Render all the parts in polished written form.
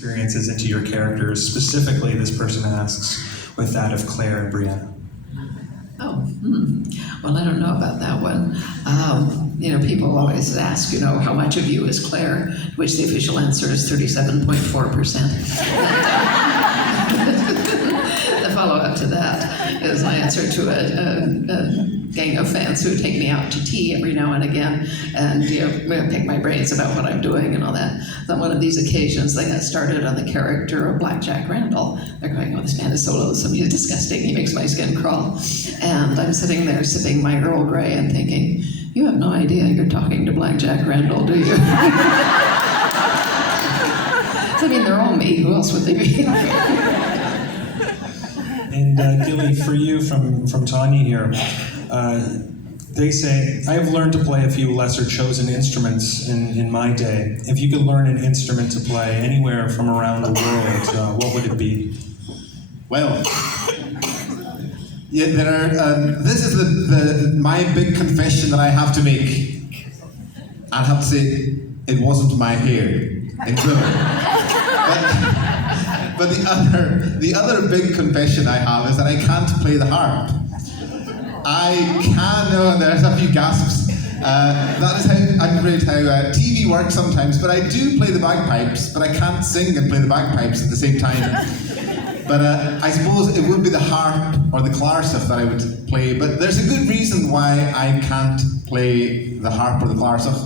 experiences into your characters. Specifically, this person asks, with that of Claire and Brianna. Well, I don't know about that one. People always ask, how much of you is Claire, which the official answer is 37.4%. The follow-up to that is my answer to a gang of fans who take me out to tea every now and again and pick my brains about what I'm doing and all that. On one of these occasions, they got started on the character of Blackjack Randall. They're going, "Oh, this man is so loathsome, he's disgusting, he makes my skin crawl." And I'm sitting there sipping my Earl Grey and thinking, you have no idea you're talking to Blackjack Randall, do you? They're all me. Who else would they be? And Gilly, for you from Tanya here, they say, I have learned to play a few lesser chosen instruments in my day. If you could learn an instrument to play anywhere from around the world, what would it be? Well, yeah, there are. This is my big confession that I have to make. I'd have to say it wasn't my hair in Thriller. But the other big confession I have is that I can't play the harp. I can, and there's a few gasps. That is how I'm afraid how TV works sometimes. But I do play the bagpipes, but I can't sing and play the bagpipes at the same time. But I suppose it would be the harp or the clarinet that I would play. But there's a good reason why I can't play the harp or the clarinet.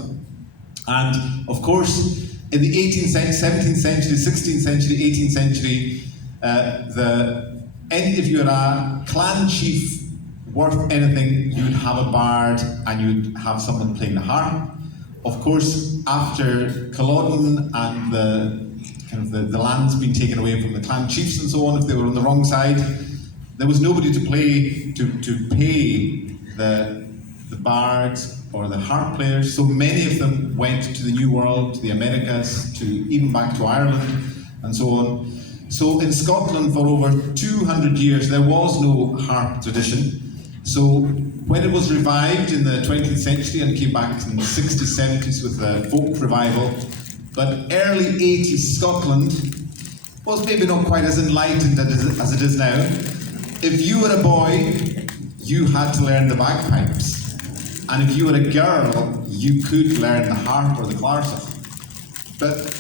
And of course, in the 18th century, 17th century, 16th century, 18th century, if you were a clan chief worth anything, you'd have a bard and you'd have someone playing the harp. Of course, after Culloden and the land's been taken away from the clan chiefs and so on, if they were on the wrong side, there was nobody to pay the bards or the harp players, so many of them went to the New World, to the Americas, even back to Ireland, and so on. So in Scotland for over 200 years there was no harp tradition. So when it was revived in the 20th century and came back in the 60s, 70s with the folk revival, but early 80s Scotland was maybe not quite as enlightened as it is now. If you were a boy, you had to learn the bagpipes. And if you were a girl, you could learn the harp or the clarinet. But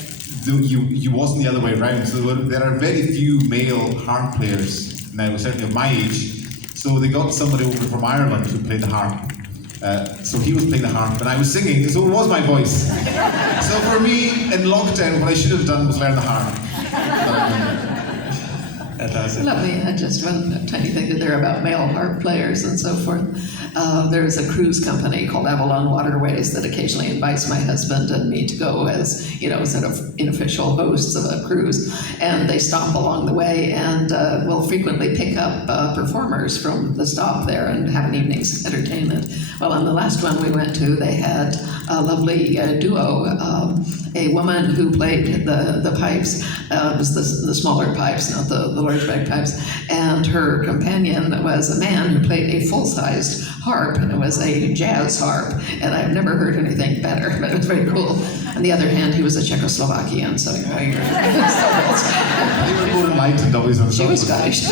you wasn't the other way around. So there are very few male harp players now, certainly of my age. So they got somebody over from Ireland who played the harp. So he was playing the harp and I was singing, so it was my voice. So for me, in lockdown, what I should have done was learn the harp. Lovely. Just one tiny thing there about male harp players and so forth. There's a cruise company called Avalon Waterways that occasionally invites my husband and me to go as, sort of unofficial hosts of a cruise. And they stop along the way and will frequently pick up performers from the stop there and have an evening's entertainment. Well, on the last one we went to, they had a lovely duo. A woman who played the pipes, was the smaller pipes, not the large bagpipes, and her companion was a man who played a full-sized harp, and it was a jazz harp, and I've never heard anything better, but it was very cool. On the other hand, he was a Czechoslovakian, so they were more enlightened, always. She was Scottish.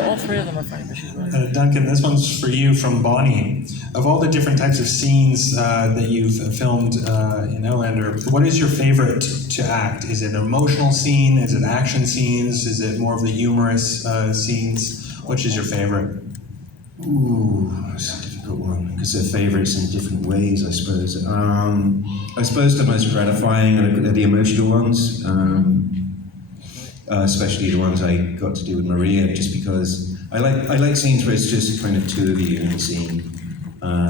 All three of them are funny, but she's right. Duncan, this one's for you from Bonnie. Of all the different types of scenes that you've filmed in Outlander, what is your favorite to act? Is it an emotional scene? Is it action scenes? Is it more of the humorous scenes? Which is your favorite? Ooh, that's a difficult one, because they're favourites in different ways, I suppose. I suppose the most gratifying are the emotional ones, especially the ones I got to do with Maria, just because I like scenes where it's just kind of two of you in the scene.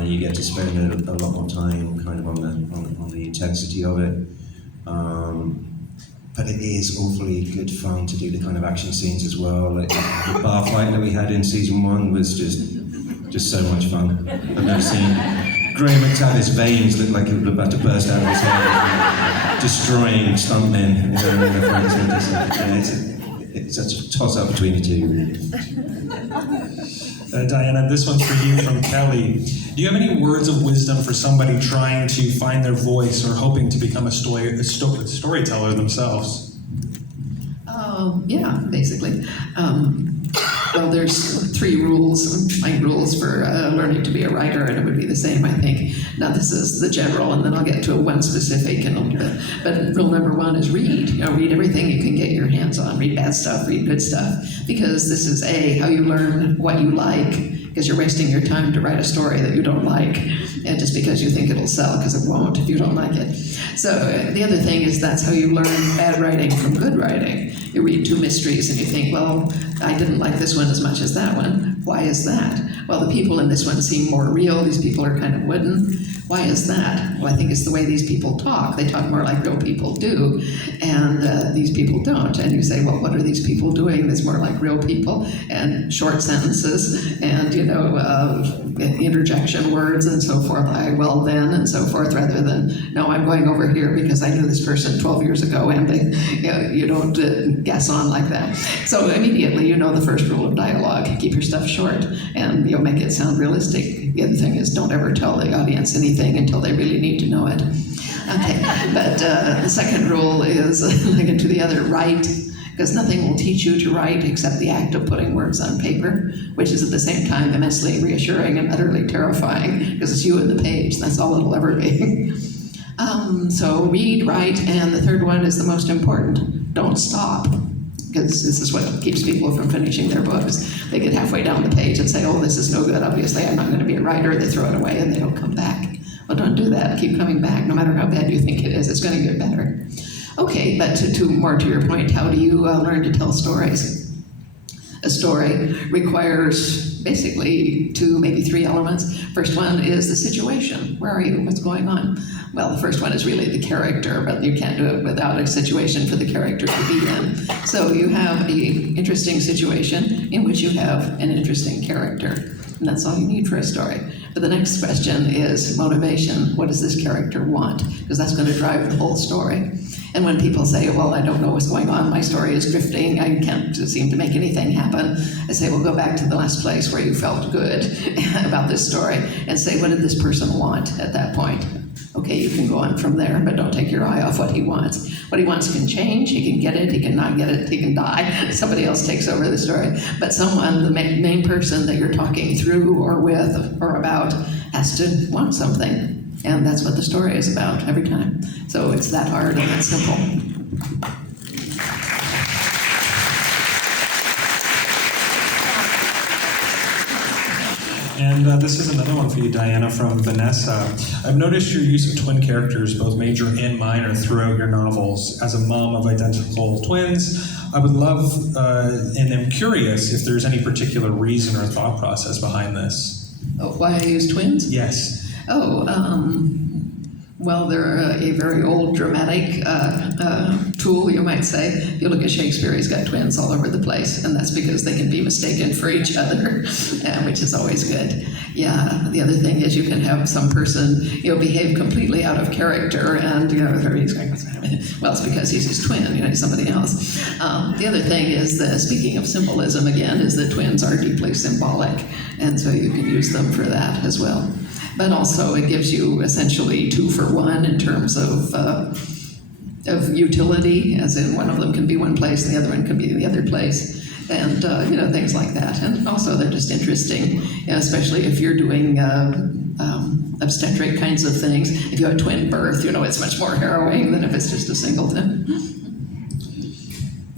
You get to spend a lot more time kind of on the intensity of it. But it is awfully good fun to do the kind of action scenes as well. Like the bar fight that we had in season 1 was just so much fun. I've never seen Graham McTavish's veins look like it was about to burst out of his head, destroying stuntmen in the front center. It's such a toss-up between the two, really. Diana, this one's for you from Kelly. Do you have any words of wisdom for somebody trying to find their voice or hoping to become a storyteller themselves? Yeah, basically. Well, there's 3 rules, main rules for learning to be a writer, and it would be the same, I think. Now, this is the general, and then I'll get to one specific in a little bit. But rule number 1 is read. Read everything you can get your hands on. Read bad stuff, read good stuff. Because this is how you learn what you like, because you're wasting your time to write a story that you don't like, and just because you think it'll sell, because it won't if you don't like it. So the other thing is that's how you learn bad writing from good writing. You read 2 mysteries and you think, well, I didn't like this one as much as that one. Why is that? Well, the people in this one seem more real. These people are kind of wooden. Why is that? Well, I think it's the way these people talk. They talk more like real people do, and these people don't. And you say, well, what are these people doing that's more like real people? And short sentences, and interjection words, and so forth. Well then, and so forth, rather than, no, I'm going over here because I knew this person 12 years ago, and you don't guess on like that. So immediately, the first rule of dialogue: keep your stuff short, and make it sound realistic. The other thing is, don't ever tell the audience anything until they really need to know it. Okay, but the second rule is, linking to the other, write, because nothing will teach you to write except the act of putting words on paper, which is at the same time immensely reassuring and utterly terrifying, because it's you and the page. That's all it'll ever be. So read, write, and the third one is the most important: don't stop. Because this is what keeps people from finishing their books. They get halfway down the page and say, oh, this is no good, obviously I'm not going to be a writer. They throw it away and they don't come back. Well, don't do that. Keep coming back. No matter how bad you think it is, it's going to get better. Okay, but more to your point, how do you learn to tell stories? A story requires basically 2, maybe 3 elements. First one is the situation. Where are you? What's going on? Well, the first one is really the character, but you can't do it without a situation for the character to be in. So you have an interesting situation in which you have an interesting character. And that's all you need for a story. But the next question is motivation. What does this character want? Because that's going to drive the whole story. And when people say, well, I don't know what's going on, my story is drifting, I can't seem to make anything happen, I say, well, go back to the last place where you felt good about this story and say, what did this person want at that point? Okay, you can go on from there, but don't take your eye off what he wants. What he wants can change, he can get it, he can not get it, he can die. Somebody else takes over the story. But someone, the main person that you're talking through or with or about, has to want something. And that's what the story is about every time. So it's that hard and that simple. And this is another one for you, Diana, from Vanessa. I've noticed your use of twin characters, both major and minor, throughout your novels. As a mom of identical twins, I would love and am curious if there's any particular reason or thought process behind this. Oh, why I use twins? Yes. Well, they're a very old dramatic tool, you might say. If you look at Shakespeare, he's got twins all over the place, and that's because they can be mistaken for each other, which is always good. Yeah, the other thing is you can have some person, behave completely out of character, and, he's going, well, it's because he's his twin, he's somebody else. The other thing is that, speaking of symbolism again, is that twins are deeply symbolic, and so you can use them for that as well. But also it gives you essentially 2 for 1 in terms of utility, as in one of them can be one place and the other one can be the other place, and things like that. And also they're just interesting, especially if you're doing obstetric kinds of things. If you have a twin birth, it's much more harrowing than if it's just a singleton.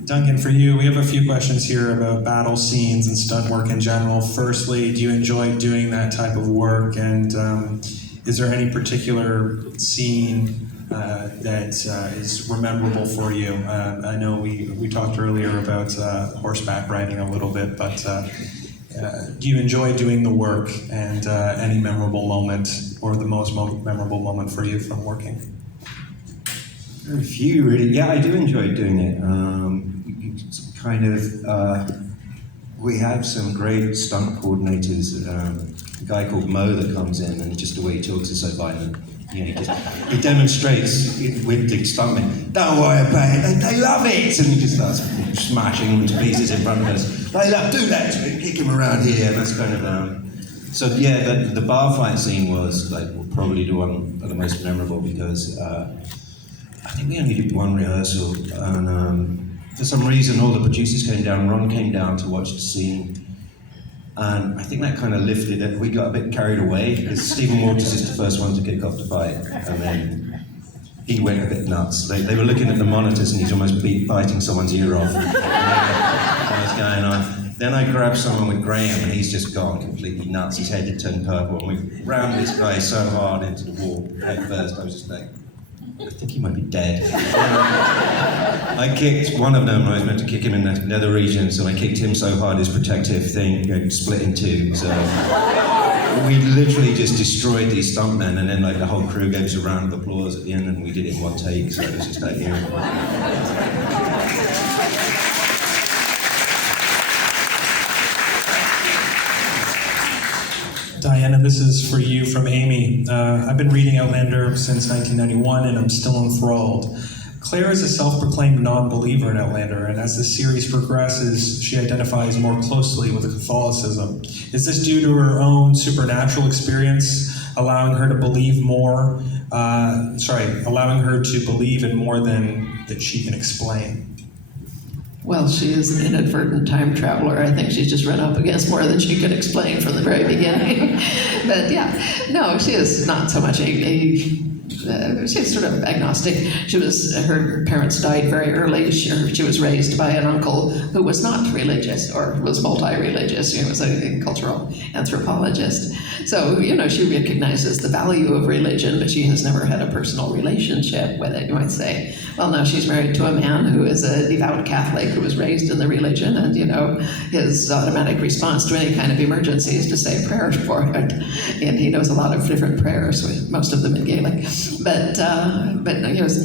Duncan, for you, we have a few questions here about battle scenes and stunt work in general. Firstly, do you enjoy doing that type of work? And is there any particular scene that is memorable for you? I know we talked earlier about horseback riding a little bit, but do you enjoy doing the work, and any memorable moment or the most memorable moment for you from working? Very few, really. Yeah, I do enjoy doing it. We have some great stunt coordinators. A guy called Mo that comes in, and just the way he talks is so violent. He demonstrates with the stuntmen. Don't worry about it. They love it, and he just starts smashing them to pieces in front of us. They love do that. Kick him around here, and that's kind of. So yeah, the bar fight scene was probably the one the most memorable because. I think we only did one rehearsal, and for some reason, all the producers came down. Ron came down to watch the scene. And I think that kind of lifted it. We got a bit carried away because Stephen Waters is the first one to kick off the fight. And then he went a bit nuts. They were looking at the monitors and he's almost biting someone's ear off. What was going on? Then I grabbed someone with Graham and he's just gone completely nuts. His head had turned purple and we rammed this guy so hard into the wall head first. I was just like, I think he might be dead. I kicked one of them. I was meant to kick him in the nether region, so I kicked him so hard his protective thing split in two. So we literally just destroyed these stuntmen, and then like the whole crew gave us a round of applause at the end, and we did it in one take. So it was just that year. Diana, this is for you from Amy. I've been reading Outlander since 1991 and I'm still enthralled. Claire is a self-proclaimed non-believer in Outlander, and as the series progresses, she identifies more closely with Catholicism. Is this due to her own supernatural experience, allowing her to believe more, allowing her to believe in more than that she can explain? Well, she is an inadvertent time traveler. I think she's just run up against more than she could explain from the very beginning. But yeah, no, she is not so much she's sort of agnostic. Her parents died very early. She was raised by an uncle who was not religious or was multi-religious. He was a cultural anthropologist. So, she recognizes the value of religion, but she has never had a personal relationship with it, you might say. Well, now she's married to a man who is a devout Catholic who was raised in the religion, and, his automatic response to any kind of emergency is to say a prayer for it. And he knows a lot of different prayers, most of them in Gaelic. But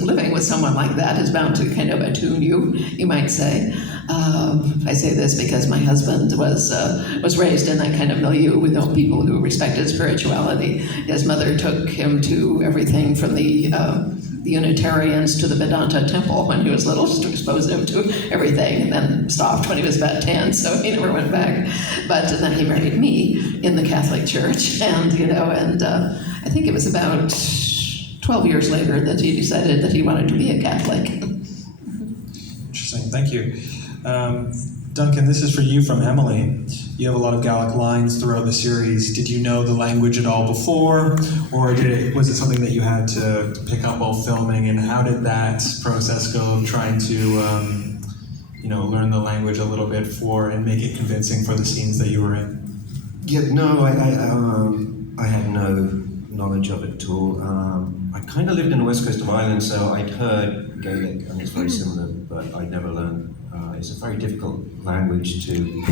living with someone like that is bound to kind of attune you might say. I say this because my husband was raised in that kind of milieu with people who respected spirituality. His mother took him to everything from the Unitarians to the Vedanta temple when he was little, just to expose him to everything, and then stopped when he was about 10, so he never went back. But then he married me in the Catholic Church, and I think it was about 12 years later that he decided that he wanted to be a Catholic. Interesting, thank you. Duncan, this is for you from Emily. You have a lot of Gaelic lines throughout the series. Did you know the language at all before, or was it something that you had to pick up while filming, and how did that process go, trying to learn the language a little bit and make it convincing for the scenes that you were in? Yeah, no, I had no knowledge of it at all. I kind of lived in the west coast of Ireland, so I'd heard Gaelic, and it's very similar, but I'd never learned. It's a very difficult language to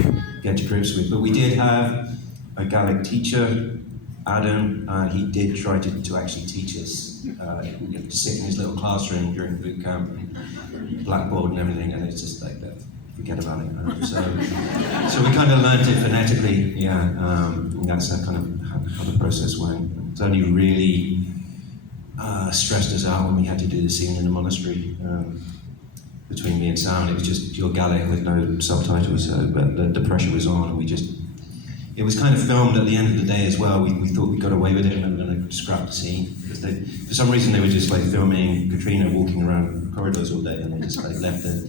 get to grips with. But we did have a Gaelic teacher, Adam. He did try to actually teach us. We had to sit in his little classroom during boot camp, and blackboard and everything, and it's just like that. Forget about it. So we kind of learned it phonetically. Yeah, and that's kind of how the process went. It's only really stressed us out when we had to do the scene in the monastery. Between me and Sam, it was just pure Gaelic with no subtitles, but the pressure was on, and it was kind of filmed at the end of the day as well. We thought we got away with it and we were going to scrap the scene. Because for some reason they were just like filming Katrina walking around corridors all day, and they just like left it.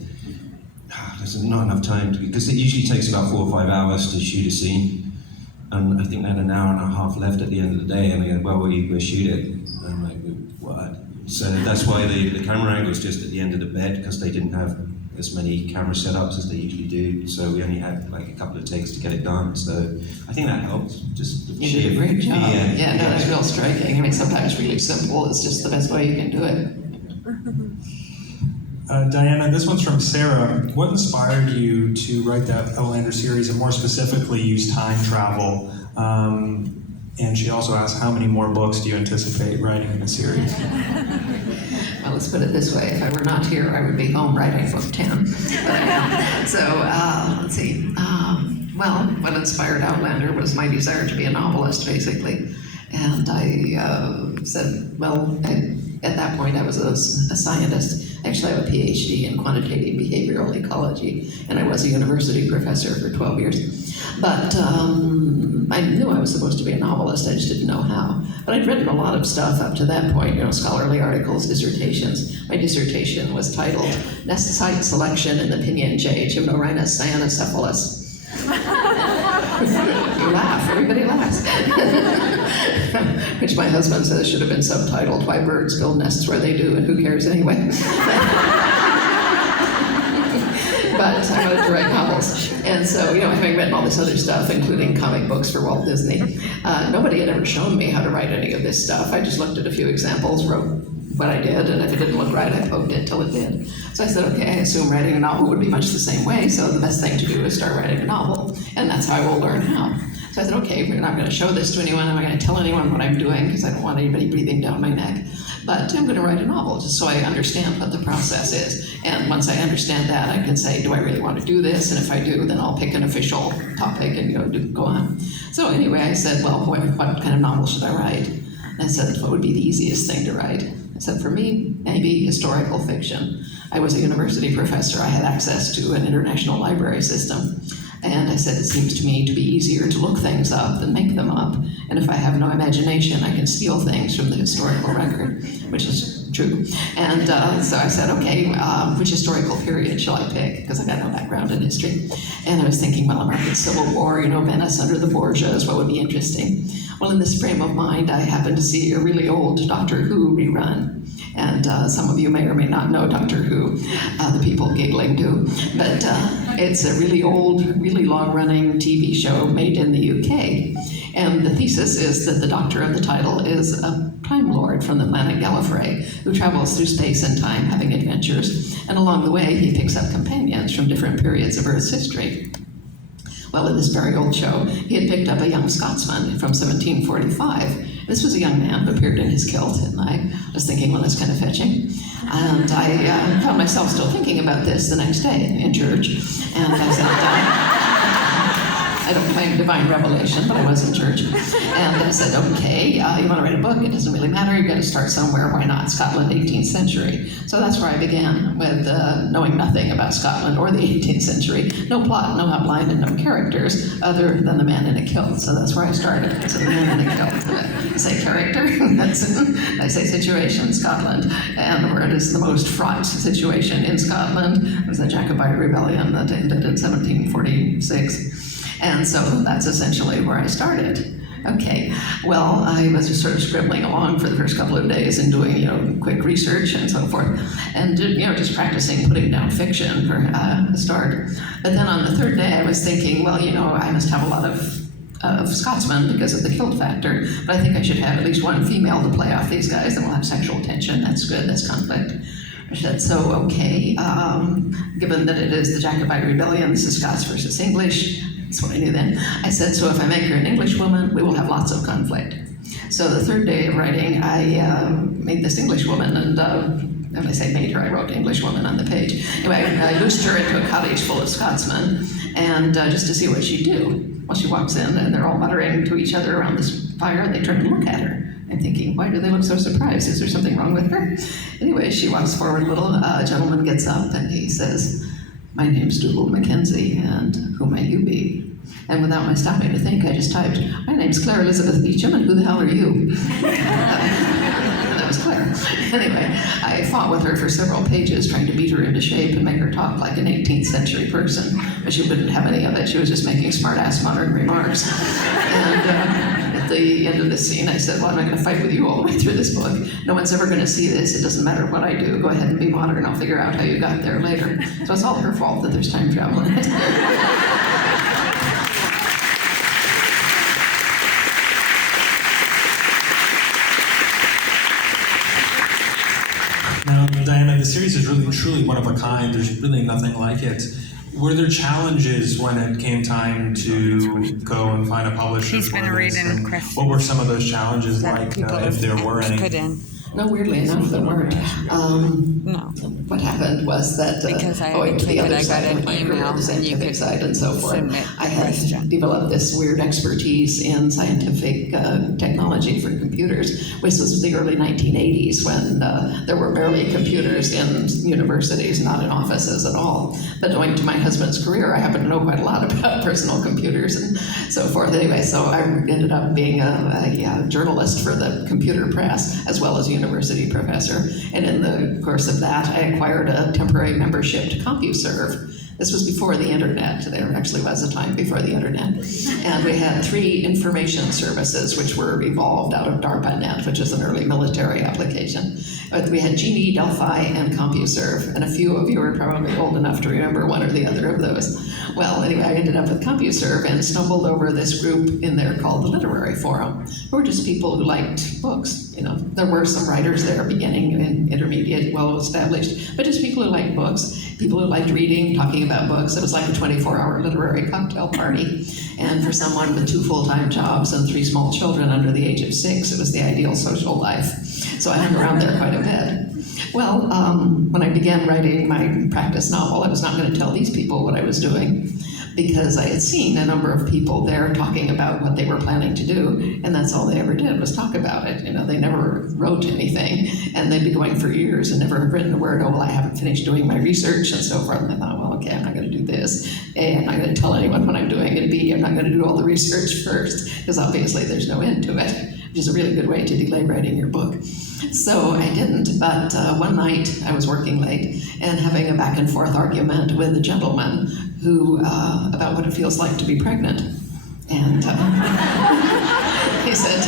There's not enough time, because it usually takes about 4 or 5 hours to shoot a scene. And I think they had an hour and a half left at the end of the day, and they go, well, we'll shoot it. And I'm like, what? So that's why the camera angle is just at the end of the bed, because they didn't have as many camera setups as they usually do. So we only had like a couple of takes to get it done. So I think that helped. Just You did a great job. No, it's real striking. I mean, sometimes really simple is just the best way you can do it. Diana, this one's from Sarah. What inspired you to write that Outlander series, and more specifically use time travel? And she also asked, how many more books do you anticipate writing in the series? Well, let's put it this way. If I were not here, I would be home writing book 10. Let's see. Well, what inspired Outlander was my desire to be a novelist, basically. And I said, at that point I was a scientist. Actually, I have a PhD in quantitative behavioral ecology, and I was a university professor for 12 years. But I knew I was supposed to be a novelist, I just didn't know how. But I'd written a lot of stuff up to that point, scholarly articles, dissertations. My dissertation was titled Nest Site Selection in the Pinyon Jay, Gymnorhinus cyanocephalus. You laugh, everybody laughs. Which my husband says should have been subtitled, Why Birds Build Nests Where They Do and Who Cares Anyway. But I wanted to write novels. And so, having written all this other stuff, including comic books for Walt Disney, nobody had ever shown me how to write any of this stuff. I just looked at a few examples, wrote what I did, and if it didn't look right, I poked it till it did. So I said, okay, I assume writing a novel would be much the same way, so the best thing to do is start writing a novel, and that's how I will learn how. So I said, okay, we're not going to show this to anyone, I'm not going to tell anyone what I'm doing, because I don't want anybody breathing down my neck, but I'm going to write a novel, just so I understand what the process is. And once I understand that, I can say, do I really want to do this? And if I do, then I'll pick an official topic and go on. So anyway, I said, well, what kind of novel should I write? And I said, what would be the easiest thing to write? I said, for me, maybe historical fiction. I was a university professor. I had access to an international library system. And I said, it seems to me to be easier to look things up than make them up. And if I have no imagination, I can steal things from the historical record, which is true. And so I said, okay, which historical period shall I pick? Because I got no background in history. And I was thinking, well, American Civil War, Venice under the Borgias, what would be interesting? Well, in this frame of mind, I happened to see a really old Doctor Who rerun. And some of you may or may not know Doctor Who. The people giggling do. But it's a really old, really long-running TV show made in the UK. And the thesis is that the Doctor of the title is a Time Lord from the planet Gallifrey who travels through space and time having adventures. And along the way, he picks up companions from different periods of Earth's history. Well, in this very old show, he had picked up a young Scotsman from 1745. This was a young man who appeared in his kilt, and I was thinking, well, that's kind of fetching. And I found myself still thinking about this the next day in church. And I said, I don't claim divine revelation, but I was in church. And I said, okay, you want to write a book? It doesn't really matter. You've got to start somewhere. Why not? Scotland, 18th century. So that's where I began, with knowing nothing about Scotland or the 18th century. No plot, no outline, and no characters other than the man in a kilt. So that's where I started. So the man in a kilt. I say character. I say situation, Scotland. And where it is the most fraught situation in Scotland was the Jacobite rebellion that ended in 1746. And so that's essentially where I started. Okay, well, I was just sort of scribbling along for the first couple of days and doing, quick research and so forth, and just practicing putting down fiction for a start. But then on the third day, I was thinking, well, I must have a lot of Scotsmen because of the kilt factor, but I think I should have at least one female to play off these guys, and we'll have sexual tension. That's good. That's conflict. I said, so okay, given that it is the Jacobite rebellion, this is Scots versus English. That's what I knew then. I said, so if I make her an English woman, we will have lots of conflict. So the third day of writing, I made this English woman, and when I say made her, I wrote English woman on the page. Anyway, I loosed her into a cottage full of Scotsmen, and just to see what she'd do. Well, she walks in, and they're all muttering to each other around this fire, and they turn and look at her. I'm thinking, why do they look so surprised? Is there something wrong with her? Anyway, she walks forward a little, a gentleman gets up, and he says, my name's Dougal Mackenzie, and who may you be? And without my stopping to think, I just typed, my name's Claire Elizabeth Beecham, and who the hell are you? That was Claire. Anyway, I fought with her for several pages, trying to beat her into shape and make her talk like an 18th century person, but she wouldn't have any of it. She was just making smart-ass modern remarks. And at the end of the scene, I said, well, I'm not going to fight with you all the way through this book. No one's ever going to see this. It doesn't matter what I do. Go ahead and be modern. I'll figure out how you got there later. So it's all her fault that there's time travel in it. Now, Diana, the series is really, truly one of a kind. There's really nothing like it. Were there challenges when it came time to go and find a publisher? He's been reading Chris. What were some of those challenges like, if there were any? Put in. No, weirdly enough, there weren't. No. What happened was that Because I owing to the indicated other I got side an of my career, email the and you scientific could side and so forth, submit I the had question. developed this weird expertise in scientific technology for computers, which was the early 1980s when there were barely computers in universities, not in offices at all. But owing to my husband's career, I happen to know quite a lot about personal computers and so forth. Anyway, so I ended up being a journalist for the computer press as well as a university professor. And in the course of that, I acquired a temporary membership to CompuServe. This was before the internet. There actually was a time before the internet. And we had 3 information services which were evolved out of DARPANet, which is an early military application. But we had Genie, Delphi, and CompuServe. And a few of you are probably old enough to remember one or the other of those. Well, anyway, I ended up with CompuServe and stumbled over this group in there called the Literary Forum. Who were just people who liked books. You know, there were some writers there, beginning and intermediate, well established, but just people who liked books, people who liked reading, talking about books. It was like a 24-hour literary cocktail party. And for someone with 2 full-time jobs and 3 small children under the age of 6, it was the ideal social life. So I hung around there quite a bit. Well, when I began writing my practice novel, I was not going to tell these people what I was doing, because I had seen a number of people there talking about what they were planning to do, and that's all they ever did was talk about it. You know, they never wrote anything, and they'd be going for years and never have written a word. Oh, well, I haven't finished doing my research and so forth. And I thought, well, okay, I'm not going to do this. A, I'm not going to tell anyone what I'm doing, and B, I'm not going to do all the research first, because obviously there's no end to it, which is a really good way to delay writing your book. So I didn't, but one night I was working late and having a back and forth argument with a gentleman who, about what it feels like to be pregnant. And he said,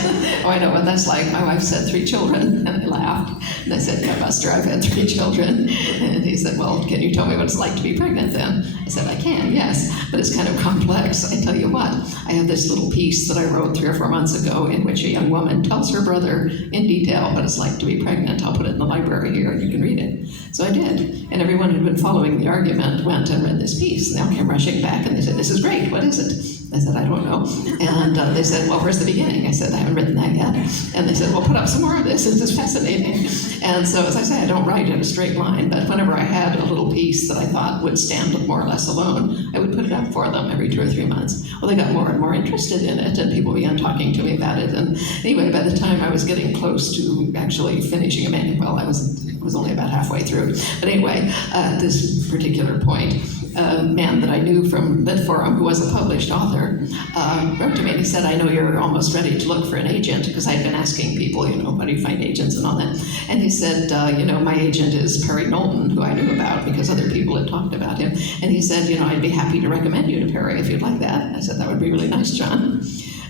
oh, I know what that's like. My wife's had 3 children. And I laughed. And I said, yeah, Buster, I've had 3 children. And he said, well, can you tell me what it's like to be pregnant then? I said, I can, yes, but it's kind of complex. I tell you what, I have this little piece that I wrote 3 or 4 months ago in which a young woman tells her brother in detail what it's like to be pregnant. I'll put it in the library here and you can read it. So I did. And everyone who'd been following the argument went and read this piece. And they came rushing back and they said, this is great, what is it? I said, I don't know. And they said, well, where's the beginning? I said, I haven't written that yet. And they said, well, put up some more of this. This is fascinating. And so, as I say, I don't write in a straight line, but whenever I had a little piece that I thought would stand more or less alone, I would put it up for them every 2 or 3 months. Well, they got more and more interested in it, and people began talking to me about it. And anyway, by the time I was getting close to actually finishing a manuscript, well, I was only about halfway through. But anyway, at this particular point, a man that I knew from Lit Forum, who was a published author, wrote to me and he said, I know you're almost ready to look for an agent, because I'd been asking people, you know, how do you find agents and all that. And he said, you know, my agent is Perry Knowlton, who I knew about because other people had talked about him. And he said, you know, I'd be happy to recommend you to Perry if you'd like that. I said, that would be really nice, John.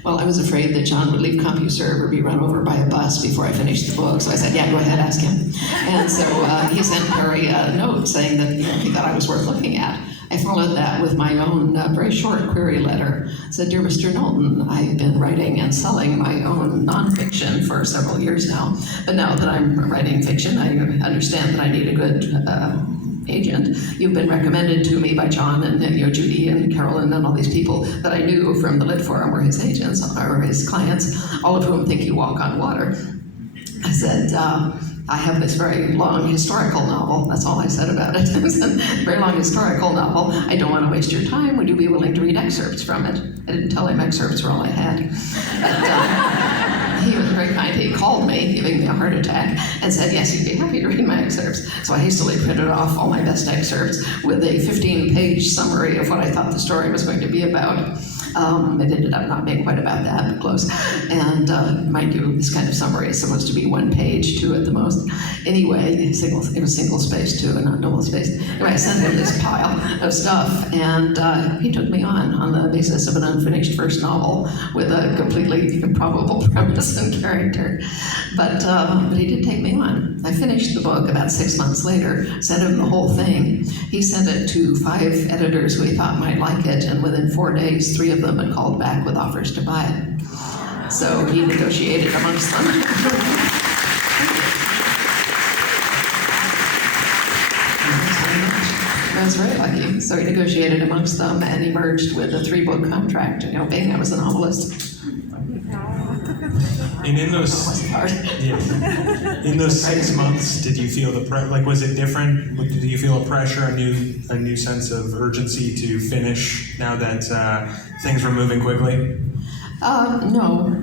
Well, I was afraid that John would leave CompuServe or be run over by a bus before I finished the book, so I said, yeah, go ahead, ask him. And so he sent Perry a note saying that, you know, he thought I was worth looking at. I followed that with my own very short query letter. It said, Dear Mr. Knowlton, I've been writing and selling my own nonfiction for several years now, but now that I'm writing fiction, I understand that I need a good agent. You've been recommended to me by John and you know, Judy and Carolyn and all these people that I knew from the Lit Forum were his agents or his clients, all of whom think you walk on water. I said, I have this very long historical novel. That's all I said about it. It was a very long historical novel. I don't want to waste your time. Would you be willing to read excerpts from it? I didn't tell him excerpts were all I had. But he was very kind. He called me, giving me a heart attack, and said, yes, he'd be happy to read my excerpts. So I hastily printed off all my best excerpts with a 15-page summary of what I thought the story was going to be about. It ended up not being quite about that, but close. And mind you, this kind of summary is supposed to be 1 page, 2 at the most. Anyway, it was single-spaced too, and not double-spaced. Anyway, I sent him this pile of stuff, and he took me on the basis of an unfinished first novel with a completely improbable premise and character. But he did take me on. I finished the book about 6 months later, sent him the whole thing. He sent it to 5 editors who he thought might like it, and within 4 days, 3 of them had called back with offers to buy it. So he negotiated amongst them. I was very lucky. So he negotiated amongst them and emerged with a 3-book contract, you know, being I was a novelist. And in those, in those 6 months, did you feel was it different? Did you feel a pressure, a new sense of urgency to finish now that things were moving quickly? No,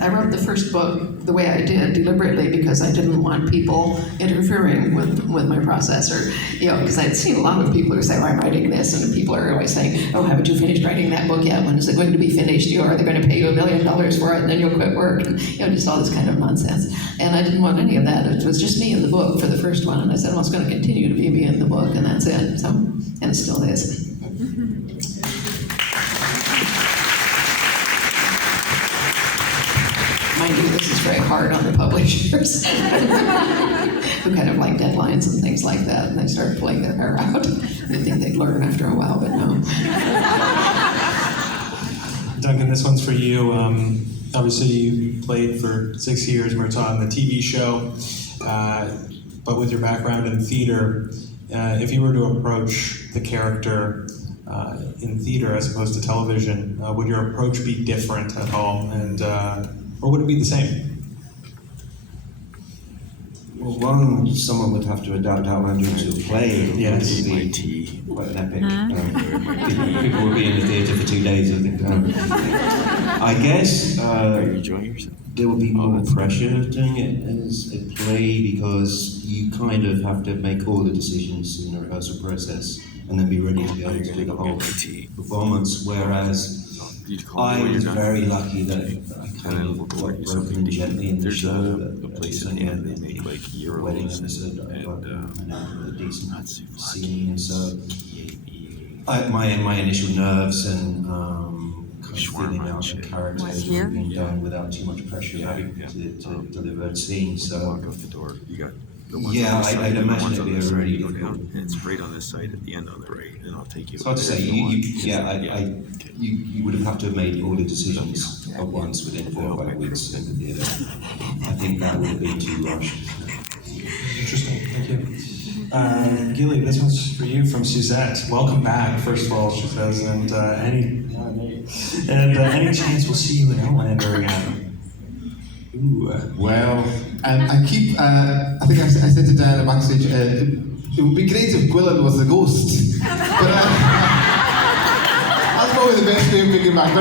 I wrote the first book the way I did deliberately because I didn't want people interfering with my process, or because I'd seen a lot of people who say, "Oh, I'm writing this," and people are always saying, "Oh, haven't you finished writing that book yet? When is it going to be finished? Are they going to pay you $1 million for it, and then you'll quit work?" And just all this kind of nonsense. And I didn't want any of that. It was just me in the book for the first one, and I said, "Well, it's going to continue to be me in the book," and that's it. So, and it still is. Mind you, this is very hard on the publishers who kind of like deadlines and things like that, and they start pulling their hair out. They think they'd learn after a while, but no. Duncan, this one's for you. Obviously, you played for 6 years, Murtaugh, on the TV show, but with your background in theater, if you were to approach the character in theater as opposed to television, would your approach be different at all, and or would it be the same? Well, one, someone would have to adapt Outlander into a play. Yes. It would be quite an epic. People would be in the theatre for 2 days, I think. I guess there will be more pressure doing it as a play because you kind of have to make all the decisions in the rehearsal process and then be ready to be able to do the whole performance, whereas I was very lucky that I kind of got broken gently in the show. That a place in the end they make like Euro wedding episode that I got a decent scene. So my initial nerves and kind of feeling out the characters were being done without too much pressure to deliver a scene. So off the door. You got yeah, I'd imagine it'd be a really difficult. and it's right on this side at the end on the right, and I'll take you. So I'd say you would have to have made all the decisions at once within 4 or 5 weeks in the theatre. I think that would have been too rushed. Interesting, thank you. Gilly, this one's for you from Suzette. Welcome back, first of all, she says, and any chance we'll see you in Outlander again? Ooh. Well, I keep, I think I said to Diana backstage, it would be great if Gwilyn was the ghost. But that's probably the best way of bringing back.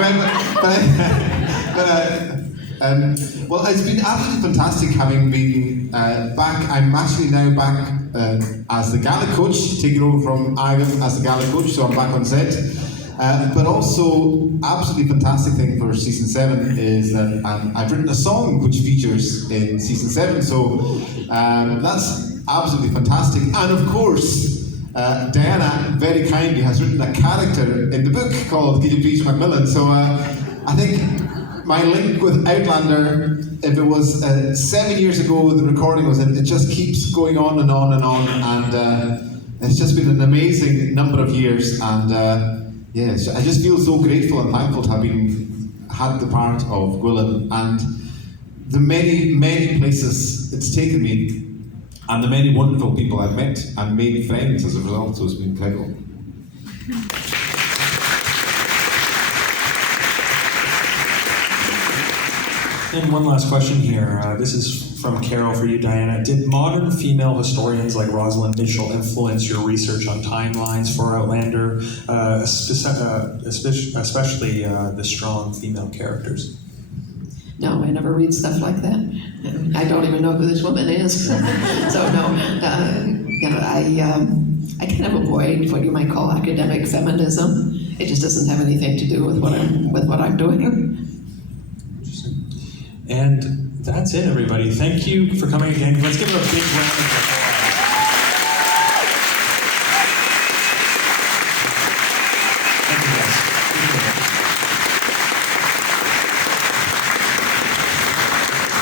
Well, it's been absolutely fantastic having been back. I'm actually now back as the gala coach, taking over from Ivan as the gala coach, so I'm back on set. But also, absolutely fantastic thing for season 7 is that I've written a song which features in season 7, so that's absolutely fantastic. And of course, Diana very kindly has written a character in the book called Gilly Breach Macmillan. So I think my link with Outlander, if it was 7 years ago the recording was in, it just keeps going on and on and on, and it's just been an amazing number of years, and yes, I just feel so grateful and thankful to have had the part of Gwilyn and the many, many places it's taken me and the many wonderful people I've met and made friends as a result, so it's been incredible. And one last question here. This is from Carol for you, Diana. Did modern female historians like Rosalind Mitchell influence your research on timelines for Outlander, especially the strong female characters? No, I never read stuff like that. I don't even know who this woman is. So no, I kind of avoid what you might call academic feminism. It just doesn't have anything to do with what I'm doing. And that's it, everybody. Thank you for coming again. Let's give her a big round of applause.